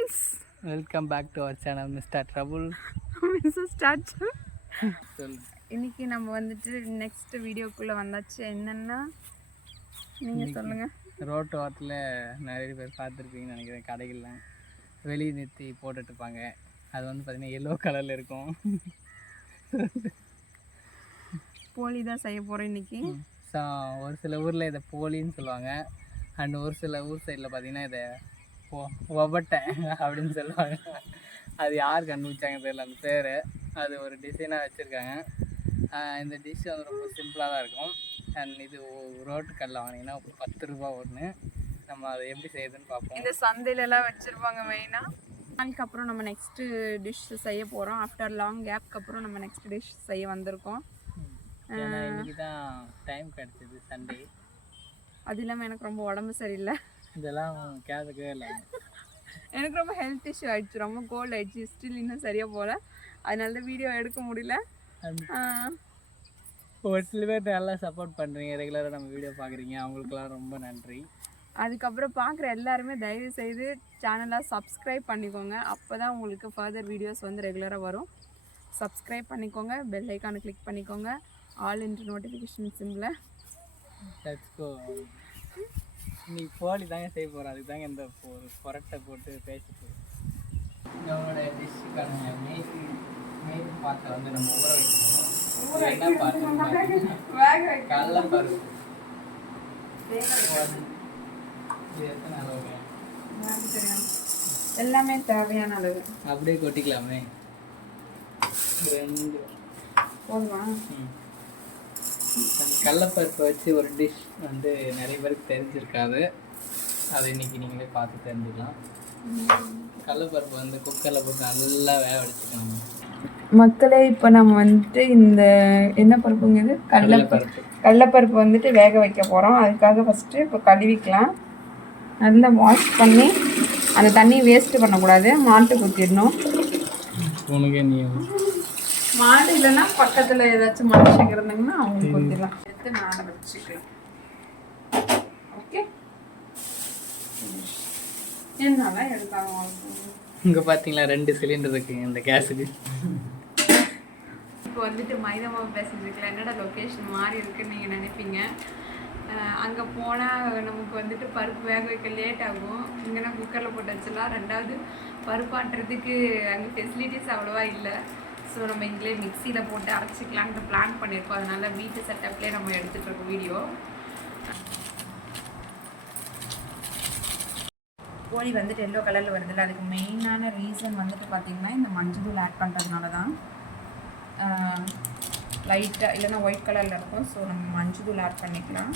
friends, welcome back to our channel Mr. Trouble. Mrs. Touch. சொல்லு. இன்னைக்கு நம்ம வந்துட்டு நெக்ஸ்ட் வீடியோக்குள்ள வந்தாச்சு. என்னன்னா நீங்க சொல்லுங்க. ரோட்டு ஓரத்தில் நிறைய பேர் பார்த்துருப்பீங்கன்னு நினைக்கிறேன். கடைகள்லாம் வெளியே நிறுத்தி போட்டுட்டு இருப்பாங்க. அது வந்து பார்த்தீங்கன்னா எல்லோ கலரில் இருக்கும். போலி தான் செய்ய போகிறோம் இன்னைக்கு. ஒரு சில ஊரில் இதை போலின்னு சொல்லுவாங்க. அண்ட் ஒரு சில ஊர் சைடில் பார்த்தீங்கன்னா இதை ஒபட்டை அப்படின்னு சொல்லுவாங்க. அது யார் கண்டுபிடிச்சாங்க தெரியல அந்த பேர். அது ஒரு டிசைனாக வச்சுருக்காங்க. இந்த டிஷ் வந்து ரொம்ப சிம்பிளாக தான் இருக்கும். அண்ட் இது ரோட்டு கல்லில் வாங்கினீங்கன்னா 10 ரூபா ஒன்று. நம்ம அதை எப்படி செய்யுதுன்னு பார்ப்போம். இந்த சந்தையிலலாம் வச்சுருப்பாங்க மெயினாக. நாளைக்கு அப்புறம் நம்ம நெக்ஸ்ட்டு டிஷ் செய்ய போகிறோம். ஆஃப்டர் லாங் கேப்க்கு அப்புறம் நம்ம நெக்ஸ்ட் டிஷ் செய்ய வந்திருக்கோம். ஏன்னா இன்றைக்கி தான் டைம் கிடச்சிது, சண்டே. அது இல்லாமல் எனக்கு ரொம்ப உடம்பு சரியில்லை. இதெல்லாம் கேட்கவே இல்லை. எனக்கு ரொம்ப ஹெல்த் இஷ்யூ ஆகிடுச்சு, ரொம்ப கோல்ட் ஆகிடுச்சு. ஸ்டில் இன்னும் சரியாக போகல. அதனால தான் வீடியோ எடுக்க முடியல. ஒரு சில பேர் நல்லா சப்போர்ட் பண்ணுறீங்க, ரெகுலராக நம்ம வீடியோ பார்க்குறீங்க, அவங்களுக்குலாம் ரொம்ப நன்றி. அதுக்கப்புறம் பார்க்குற எல்லாருமே தயவு செய்து சேனலை சப்ஸ்கிரைப் பண்ணிக்கோங்க. அப்போ தான் உங்களுக்கு ஃபர்தர் வீடியோஸ் வந்து ரெகுலராக வரும். சப்ஸ்கிரைப் பண்ணிக்கோங்க, பெல் ஐக்கானை கிளிக் பண்ணிக்கோங்க, ஆல் இன்ட்ரு நோட்டிஃபிகேஷன் சிம்பில். Let's go. நீ போலி தாங்க செய்ய போகிறோம். அதுக்கு தாங்க இந்த புரட்டை போட்டு பேசிட்டு நம்மளோட டிஷ்ஷுக்கான மெயின் பாட்டை வந்து நம்ம ஊற வைக்கணும். என்ன பாட்டு? கடலைப்பருப்பு. இது எத்தனை அளவு? எல்லாமே தேவையான அளவு அப்படியே கொட்டிக்கலாமே. 2 போதுமா? கடலைப்பருப்பை வச்சு ஒரு டிஷ் வந்து நிறைய பேருக்கு தெரிஞ்சிருக்காது. அதை இன்னைக்கு நீங்களே பார்த்து தெரிஞ்சுக்கலாம். கடலைப்பருப்பு வந்து குக்கரில் போட்டு நல்லா வேக வச்சுக்கணும் மக்களே. இப்போ நம்ம வந்துட்டு இந்த என்ன பருப்புங்க, இது கடலைப்பருப்பு வந்துட்டு வேக வைக்க போகிறோம். அதுக்காக ஃபஸ்ட்டு இப்போ கழுவிக்கலாம். நல்லா வாஷ் பண்ணி அந்த தண்ணியை வேஸ்ட்டு பண்ணக்கூடாது, மாட்டுக்கு ஊற்றிடணும். உனக்கே நீ மாடு இல்லைன்னா பக்கத்தில் ஏதாச்சும் மனுஷங்க இருந்தாங்கன்னா அவங்களுக்கு ஊற்றிடலாம். எடுத்து மேலே வச்சுக்கலாம். ஓகே, என்னால எடுத்தாங்க. இங்கே பார்த்தீங்களா 2 சிலிண்டர் இருக்குங்க இந்த கேஸுக்கு. இப்போ வந்துட்டு மைதா மாவு பேசிட்டுருக்கலாம். என்னோட லொக்கேஷன் மாறி இருக்குன்னு நீங்கள் நினைப்பீங்க. அங்கே போனால் நமக்கு வந்துட்டு பருப்பு வேக வைக்க லேட் ஆகும். இங்கேனா குக்கரில் போட்டு வச்சிடலாம். 2வது பருப்பாட்டுறதுக்கு அங்கே ஃபெசிலிட்டிஸ் அவ்வளோவா இல்லை. ஸோ நம்ம இங்கே மிக்சியில் போட்டு அரைச்சிக்கலான்ட்டு பிளான் பண்ணியிருக்கோம். அதனால் வீட்டு செட்டப்லேயே நம்ம எடுத்துகிட்டு இருக்கோம் வீடியோ. கோழி வந்துட்டு எல்லோ கலரில் வருதில்ல, அதுக்கு மெயினான ரீசன் வந்துட்டு பார்த்திங்கன்னா இந்த மஞ்சள் தூள் ஆட் பண்ணுறதுனால தான். லைட்டாக இல்லைன்னா ஒயிட் கலரில் இருக்கும். ஸோ நம்ம மஞ்சள் தூள் ஆட் பண்ணிக்கலாம்.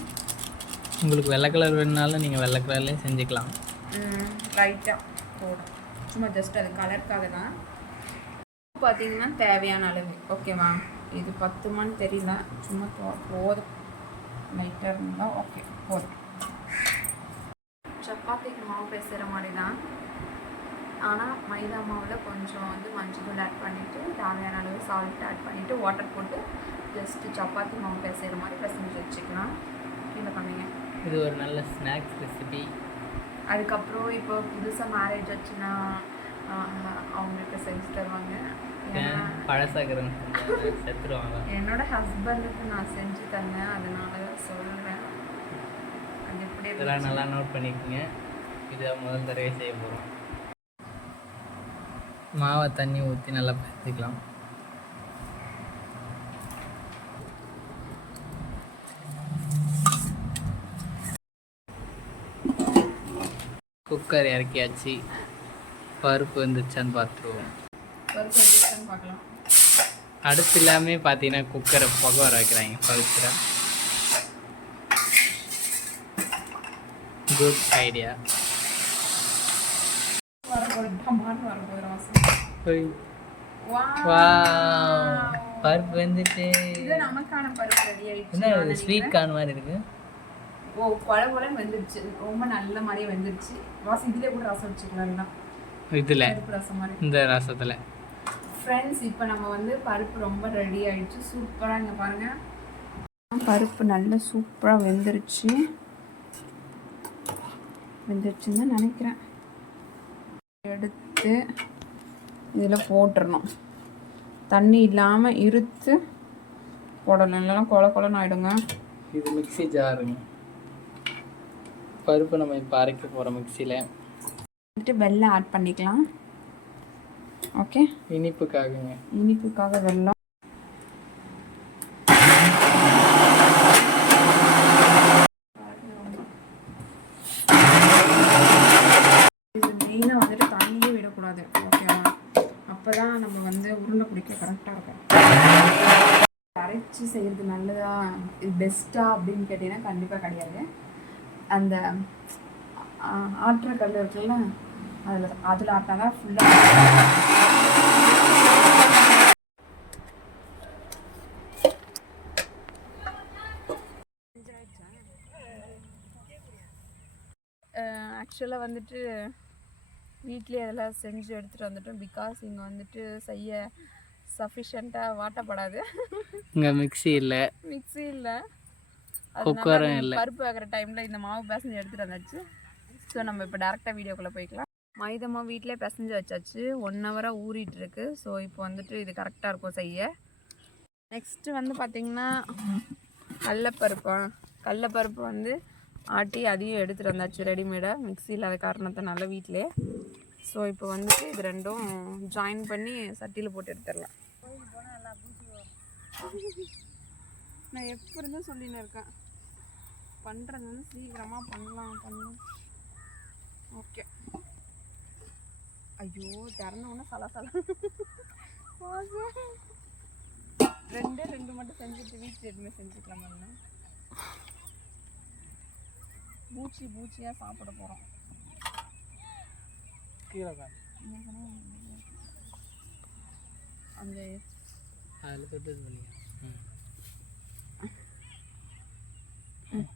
உங்களுக்கு வெள்ளை கலர் வேணுனாலும் நீங்கள் வெள்ளை கலர்லேயே செஞ்சுக்கலாம். லைட்டாக போடும், சும்மா ஜஸ்ட் அது கலருக்காக தான். பார்த்திங்கன்னா தேவையான அளவு. ஓகேவா? இது 10 தெரியல, சும்மா போதும். லைட்டாக இருந்தால் ஓகே, போதும். சப்பாத்திக்கு மாவு பேசுகிற மாதிரி தான். ஆனால் மைதா மாவில் கொஞ்சம் வந்து மஞ்சள் தூள் ஆட் பண்ணிவிட்டு தேவையான அளவு சால்ட் ஆட் பண்ணிவிட்டு வாட்டர் போட்டு ஜஸ்ட்டு சப்பாத்தி மாவு பேசுகிற மாதிரி பிசைஞ்சு வச்சுக்கலாம். இதை பண்ணுங்க. இது ஒரு நல்ல ஸ்நாக்ஸ் ரெசிபி. அதுக்கப்புறம் இப்போ புதுசாக மேரேஜ் ஆச்சுன்னா அவங்களுக்கு செஞ்சு தருவாங்க. செத்துருவாங்க. என்னோட ஹஸ்பண்டுக்கு நான் செஞ்சு தந்தேன், அதனால சொல்கிறேன். அது எப்படி இதெல்லாம் நல்லா நோட் பண்ணிக்கோங்க. இதை முதல் தடவை செய்ய போகிறோம். மாவை தண்ணி ஊற்றி நல்லா பற்றிக்கலாம். குக்கர் இறக்கியாச்சு. பருப்பு வந்துச்சான்னு பார்த்துருவோம். பருப்பு வந்துச்சான்னு பார்க்கலாம். அடுப்பு எல்லாமே பார்த்தீங்கன்னா குக்கரை புகை வர வைக்கிறாங்க பருப்புற. Good idea. பருப்பு வந்துட்டு நமக்கான பருப்பு ரெடி ஆயிடுச்சு. என்ன ஸ்வீட் கார்ன் மாதிரி இருக்கு. ஓ, குழம்புலாம் வெந்துருச்சு, ரொம்ப நல்ல மாதிரியே வெந்துருச்சு. வாசம் இதிலே கூட ரசம் வச்சுக்கலாம். இதில் ரசம் மாதிரி இந்த ரசத்தில். ஃப்ரெண்ட்ஸ், இப்போ நம்ம வந்து பருப்பு ரொம்ப ரெடி ஆயிடுச்சு. சூப்பராக இங்கே பாருங்கள், பருப்பு நல்லா சூப்பராக வெந்துருச்சுன்னு தான் நினைக்கிறேன். எடுத்து இதில் போட்டுடணும். தண்ணி இல்லாமல் இருத்து போடணும், இல்லைன்னா கொல கொலன்னு ஆகிடுங்க. இது மிக்ஸி ஜாருங்க. பருப்பு நம்ம இப்போ அரைக்க போகிறோம். மிக்சியில் வந்துட்டு வெல்லம் ஆட் பண்ணிக்கலாம். ஓகே, இனிப்புக்காக வெல்லம். இது மெயினாக வந்துட்டு தண்ணியே விடக்கூடாது. ஓகேவா? அப்போ தான் நம்ம வந்து உருண்டை பிடிக்க கரெக்டாக இருக்கும். அரைச்சி செய்கிறது நல்லதா, இது பெஸ்ட்டா அப்படின்னு கேட்டிங்கன்னா கண்டிப்பாக கிடையாது. அந்த ஆட்டுற கல் இருக்குல்ல, அதில் ஆட்டினா தான் ஃபுல்லாக. ஆக்சுவலாக வந்துட்டு வீட்லேயே அதெல்லாம் செஞ்சு எடுத்துகிட்டு வந்துட்டோம். பிகாஸ் இங்கே வந்துட்டு செய்ய சஃபிஷியண்ட்டாக வாட்டப்படாது. இங்கே மிக்ஸி இல்லை, குக்கரும் இல்லை. பருப்பு ஆகிற டைமில் இந்த மாவு பிசைஞ்சு எடுத்துகிட்டு வந்தாச்சு. ஸோ நம்ம இப்போ டேரெக்டாக வீடியோக்குள்ளே போய்க்கலாம். மைதா மாவு வீட்டிலே பிசைஞ்சு வச்சாச்சு. 1 ஹவராக ஊறிட்டுருக்கு. ஸோ இப்போ வந்துட்டு இது கரெக்டாக இருக்கும் செய்ய. நெக்ஸ்ட்டு வந்து பார்த்திங்கன்னா கடலப்பருப்பு வந்து ஆட்டி அதையும் எடுத்துகிட்டு வந்தாச்சு ரெடிமேடாக. மிக்ஸி இல்லாத காரணத்தினால வீட்டிலே. ஸோ இப்போ வந்துட்டு இது ரெண்டும் ஜாயின் பண்ணி சட்டியில் போட்டு எடுத்துடலாம். நான் எப்போ இருந்தும் சொல்லின்னு இருக்கேன், பண்ணுறது வந்து சீக்கிரமாக பண்ணலாம். ஓகே. ஐயோ, திறந்தோன்னே சலசல. ரெண்டு மட்டும் செஞ்சுட்டு வீட்டில் எதுவுமே செஞ்சுக்கலாமா? பூச்சியாக சாப்பிட போகிறோம். அந்த அதில் தொட்டு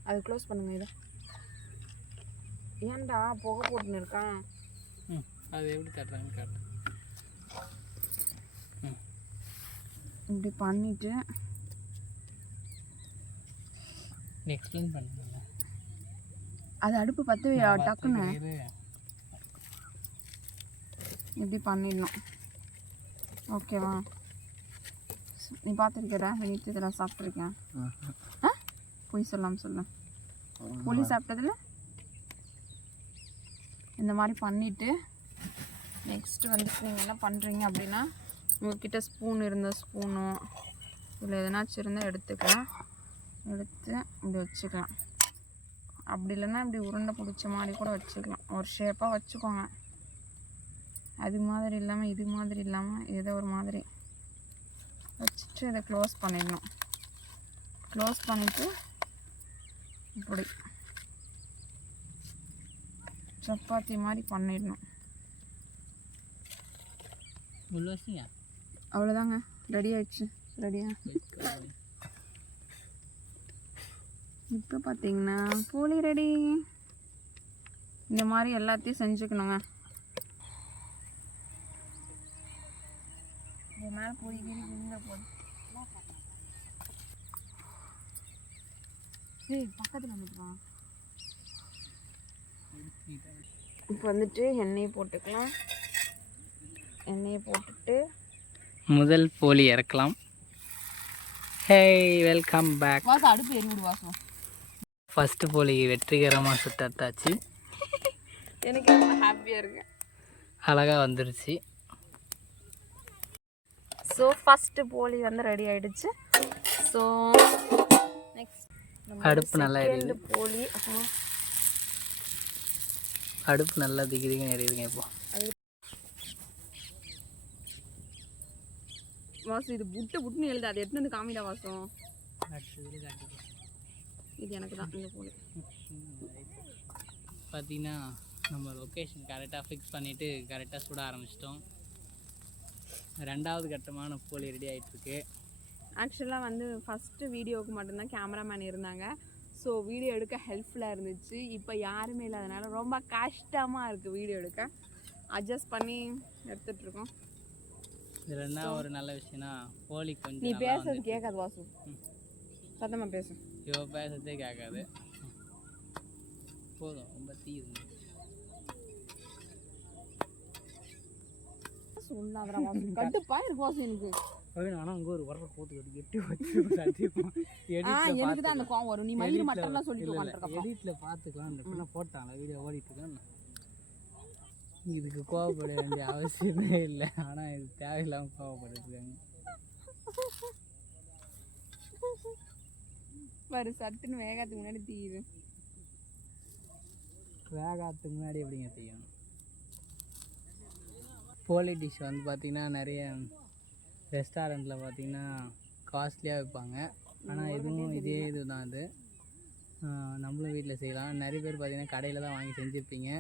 அது க்ளோஸ் பண்ணுங்க. இதை ஏன்டா புகை போட்டுன்னு இருக்கான்? அது எப்படி கட்டுறாங்க காட்டு. இப்படி பண்ணிட்டு எக்ஸ்பிளைன் பண்ணுங்க. அது அடுப்பு பற்ற டக்குன்னு இப்படி பண்ணிடணும். ஓகேவா? நீ பார்த்துருக்கிற வெளியே இதெல்லாம் சாப்பிட்ருக்கேன். பொய் சொல்லாமல் சொல்ல, புளி சாப்பிட்டதில்ல. இந்த மாதிரி பண்ணிவிட்டு நெக்ஸ்ட்டு வந்துட்டு நீங்கள் என்ன பண்ணுறீங்க அப்படின்னா, உங்கள்கிட்ட ஸ்பூன் இருந்தால் ஸ்பூனோ இல்லை எதனாச்சும் இருந்தால் எடுத்துக்கலாம். எடுத்து இப்படி வச்சுக்கலாம். அப்படி இல்லைன்னா இப்படி உருண்டை பிடிச்ச மாதிரி கூட வச்சுக்கலாம். ஒரு ஷேப்பாக வச்சுக்கோங்க. அது மாதிரி இல்லாமல் இது மாதிரி இல்லாமல் ஏதோ ஒரு மாதிரி வச்சுட்டு இதை க்ளோஸ் பண்ணிடணும். க்ளோஸ் பண்ணிவிட்டு இப்படி சப்பாத்தி மாதிரி பண்ணிடணும். அவ்வளோதாங்க, ரெடி ஆயிடுச்சு. ரெடியா? இப்போ பார்த்தீங்கன்னா போலி ரெடி. இந்த மாதிரி எல்லாத்தையும் செஞ்சுக்கணுங்க. இது மேலே போய் விழுந்த போது பக்கத்தில் வந்துட்டுவான். இப்போ வந்துட்டு எண்ணெயை போட்டுக்கலாம். எண்ணெயை போட்டுட்டு முதல் போலி இறக்கலாம். Hey, welcome back. வாசம் அடுப்பு எரி விடு வாசம். ஃபஸ்ட்டு போலி வெற்றிகரமாக சுட்டாச்சு. எனக்கு ரொம்ப ஹாப்பியாக இருக்கு. அழகாக வந்துருச்சு. ஸோ ஃபஸ்ட்டு போலி வந்து ரெடி ஆகிடுச்சு. ஸோ நெக்ஸ்ட் அடுப்பு நல்லா எரியுது. போலி அடுப்பு நல்லா திகிதிங்க எரியுதுங்க. இப்போ வாசம் இது புட்டுன்னு எழுது. அது எடுத்து வந்து காமிடா வாசம். இது எனக்கு தான். இந்த போலி பார்த்தீங்கன்னா நம்ம லொக்கேஷன் கரெக்டாக ஃபிக்ஸ் பண்ணிவிட்டு கரெக்டாக சுட ஆரம்பிச்சிட்டோம். 2வது கட்டமான போலி ரெடி ஆகிட்டுருக்கு. ஆக்சுவலாக வந்து ஃபஸ்ட்டு வீடியோவுக்கு மட்டும்தான் கேமராமேன் இருந்தாங்க. ஸோ வீடியோ எடுக்க ஹெல்ப்ஃபுல்லாக இருந்துச்சு. இப்போ யாருமே இல்லாதனால ரொம்ப கஷ்டமாக இருக்குது வீடியோ எடுக்க. அட்ஜஸ்ட் பண்ணி எடுத்துகிட்ருக்கோம். இதில் என்ன ஒரு நல்ல விஷயம்னா, போலி கொஞ்சம் நீ பேசுறது கேட்காது வாசு. சத்தமாக பேசு. இவ பேசுறதே கேட்காது. போதும், ரொம்ப தீயுது. சொல்லாதடா வாசு கடுப்பா இருக்கு வாசு எனக்கு. ஆனால் அங்கே ஒரு வர போத்துக்கிட்டு எட்டி வச்சு எனக்கு தான் அந்த கோவம் வரும். நீ மயிர் மட்டம்லாம் சொல்லிட்டு உட்காந்துருக்க. எடிட்டில் பார்த்துக்கலாம் அந்த பின்ன போட்டாங்களா வீடியோ ஓடிட்டு இருக்கான்னு. இதுக்கு கோவப்பட வேண்டிய அவசியமே இல்லை, ஆனால் இது தேவையில்லாமல் கோவப்பட்டுருக்காங்க. பாரு சட்டுன்னு வேகாத்துக்கு முன்னாடி தீயுது. வேகாத்துக்கு முன்னாடி எப்படிங்க செய்யணும்? போலி டிஷ் வந்து பார்த்திங்கன்னா நிறைய ரெஸ்டாரண்ட்டில் பார்த்திங்கன்னா காஸ்ட்லியாக வைப்பாங்க. ஆனால் இதுவும் இதே இது தான். அது நம்மளும் வீட்டில் செய்யலாம். நிறைய பேர் பார்த்திங்கன்னா கடையில் தான் வாங்கி செஞ்சுருப்பீங்க.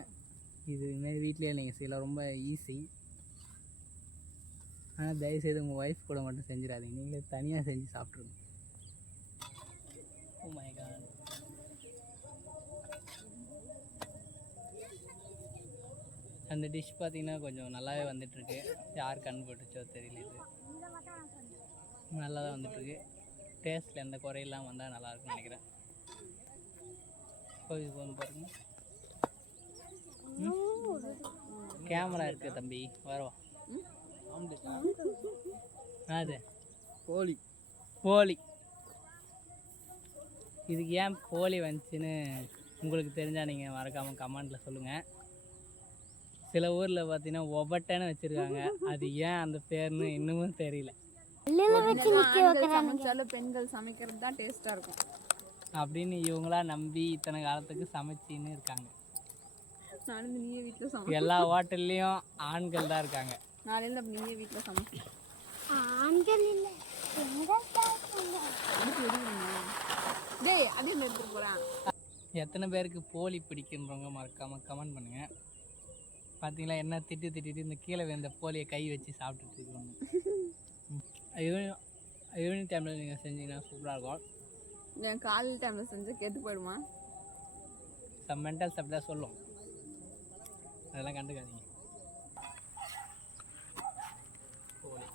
இதுமாரி வீட்லேயே நீங்கள் செய்யலாம், ரொம்ப ஈஸி. ஆனால் தயவுசெய்து உங்கள் ஒய்ஃப் கூட மட்டும் செஞ்சிடாதீங்க, நீங்களே தனியாக செஞ்சு சாப்பிட்ருங்க. Oh my God. அந்த டிஷ் பார்த்திங்கன்னா கொஞ்சம் நல்லாவே வந்துட்டுருக்கு. யார் கண் போட்டுச்சோ தெரியல, இது நல்லா தான் வந்துட்டுருக்கு. டேஸ்ட்டில் எந்த குறையெல்லாம் வந்தால் நல்லாயிருக்குன்னு நினைக்கிறேன். கோவில் போகணும் பாருங்க. கேமரா இருக்குது தம்பி, வரவா. அது போலி போலி. இதுக்கு ஏன் போலி வந்துச்சுன்னு உங்களுக்கு தெரிஞ்சால் நீங்கள் மறக்காமல் கமெண்டில் சொல்லுங்கள். சில ஊரில் பார்த்தீங்கன்னா ஒபட்டைன்னு வச்சுருக்காங்க, அது ஏன் அந்த பேர்னு இன்னமும் தெரியல. சமைச்சாலும் பெண்கள் சமைக்கிறது தான் டேஸ்ட்டாக இருக்கும் அப்படின்னு இவங்களா நம்பி இத்தனை காலத்துக்கு சமைச்சின்னு இருக்காங்க. நாளைக்கு நீயே வீட்டில் சமை. எல்லா ஹோட்டல்லையும் ஆண்கள் தான் இருக்காங்க. நாளையில நீயே வீட்டில் சமைச்சு. ஆண்கள் இல்லை, டேய் அதே எடுத்துட்டு போகிறேன். எத்தனை பேருக்கு போலி பிடிக்குன்றவங்க மறக்காமல் கமெண்ட் பண்ணுங்கள். பார்த்தீங்களா என்ன திட்டிட்டு இந்த கீழே இந்த போலியை கை வச்சு சாப்பிட்டுட்டு இருக்கோம். ஈவினிங் டைமில் நீங்கள் செஞ்சீங்கன்னா சூப்பராக இருக்கும். என் காலையில் டைமில் செஞ்சு கெட்டு போயிடுமா? சம் மென்டல்ஸ் அப்படி தான் சொல்லும், அதெல்லாம் கண்டுக்காதீங்க. போலி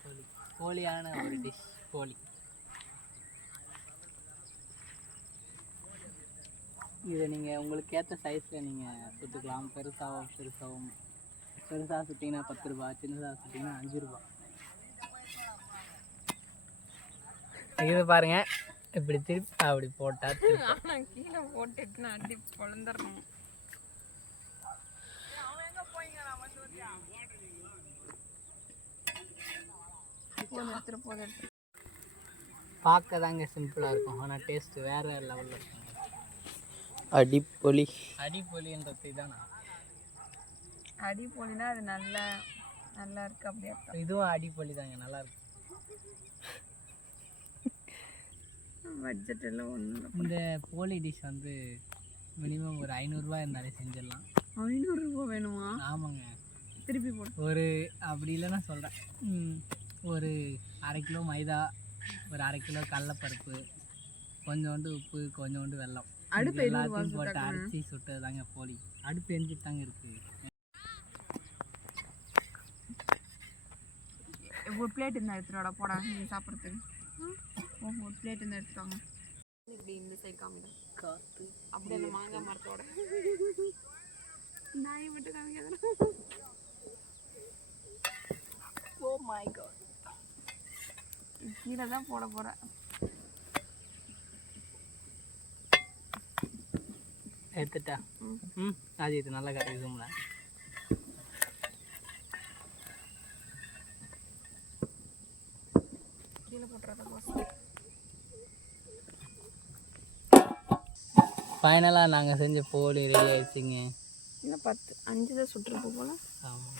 போலி போலியான ஒரு டிஷ் போலி. இதை நீங்கள் உங்களுக்கு ஏற்ற சைஸில் நீங்கள் சுட்டுக்கலாம். பெருசாக சுட்டிங்கன்னா 10 ரூபா, சின்னதாக சுட்டிங்கன்னா 5 ரூபா. இது பாருங்கள், இப்படி திருப்பி அப்படி போட்டால் நான் கீழே போட்டுட்டு நான் அடி பொழந்துடணும். பார்க்க தாங்க சிம்பிளாக இருக்கும், ஆனால் டேஸ்ட்டு வேறு லெவலில் இருக்கும். அடிப்பொலி அடிப்பொலின்றது இதானா? அடிப்பொலினா அது நல்லா நல்லா இருக்கு அப்படியே. இதுவும் அடிப்பொலி தாங்க, நல்லா இருக்கு. பட்ஜெட் எல்லாம் ஒன்றும். இந்த போலி டிஷ் வந்து மினிமம் ஒரு 500 ரூபா இருந்தாலே செஞ்சிடலாம். 500 ரூபா வேணுமா? ஆமாங்க, திருப்பி போட்டு ஒரு அப்படி இல்லைன்னா சொல்கிறேன், ஒரு 1/2 கிலோ மைதா, ஒரு 1/2 கிலோ கடலைப்பருப்பு, கொஞ்சோண்டு உப்பு, கொஞ்சோண்டு வெல்லம், அடுப்பு எல்லாத்தையும் போட்டு அரைச்சி சுட்டது தாங்க போலி. அடுப்பு எரிஞ்சிட்டு தாங்க இருக்குது. ஒரு பிளேட் இருந்தால் எடுத்துகிட்டு போடா நீங்கள் சாப்பிட்றதுக்கு. ஒரு பிளேட் இருந்தால் எடுத்துட்டாங்க. இப்படி இந்த சைடு காமிடும் காற்று அப்படி அந்த மாங்காய் மரத்தோட நாயை மட்டும் காமிக்காத. ஓ மை காட், கீழே தான் போட போகிறேன். எடுத்துட்டா? அது இது நல்லா கிடைக்குதுங்களா? கீழே போட்டுறத போஸ். ஃபைனலாக நாங்கள் செஞ்ச போலி ரெடி ஆயிடுச்சுங்க. இன்னும் 5 தான் சுட்டுருக்கு போல. ஆமாம்,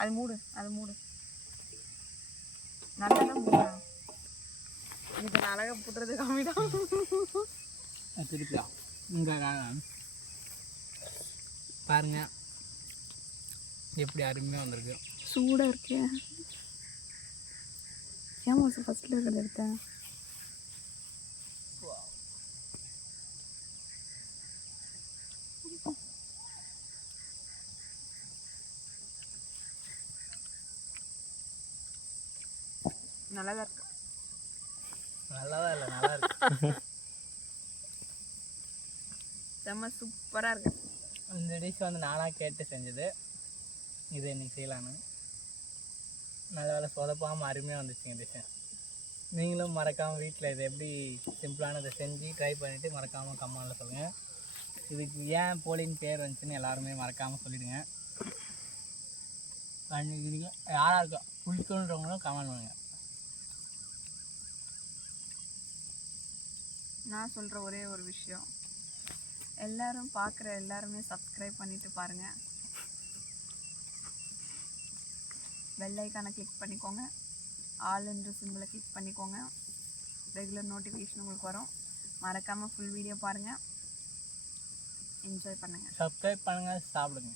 அது மூடு நல்லா தான் மூடு. இது அழகாக புட்டுறது காமிதான். திருப்பியா இங்கே பாருங்க எப்படி அருமையாக வந்திருக்கு. சூடாக இருக்கு. ஏமா ஃபஸ்ட்டில் இருக்கிறத எடுத்தேன். நல்லா தான் இருக்கு. நல்லாதான் இல்லை, நல்லா இருக்கு. செம்ம சூப்பராக இருக்கு. இந்த டிஷ் வந்து நானாக கேட்டு செஞ்சது. இது இன்னைக்கு செய்யலான்னு நல்ல வேலை சொதப்பாமல் அருமையாக வந்துச்சுங்க டிஷ்ஷு. நீங்களும் மறக்காமல் வீட்டில் இதை எப்படி சிம்பிளானதை செஞ்சு ட்ரை பண்ணிவிட்டு மறக்காமல் கமெண்டில் சொல்லுங்கள். இதுக்கு ஏன் போலின்னு பேர் வந்துச்சுன்னு எல்லாருமே மறக்காமல் சொல்லிவிடுங்க. இதுக்கு யாராக இருக்கா பிடிக்குன்றவங்களும் கமெண்ட் பண்ணுங்கள். நான் சொல்கிற ஒரே ஒரு விஷயம், எல்லாரும் பார்க்குற எல்லாருமே சப்ஸ்கிரைப் பண்ணிவிட்டு பாருங்கள். பெல் ஐக்கானை கிளிக் பண்ணிக்கோங்க. ஆல் என்ற சிம்பிளை கிளிக் பண்ணிக்கோங்க. ரெகுலர் நோட்டிஃபிகேஷன் உங்களுக்கு வரும். மறக்காமல் ஃபுல் வீடியோ பாருங்கள், என்ஜாய் பண்ணுங்கள். சப்ஸ்கிரைப் பண்ணுங்கள், சாப்பிடுங்க.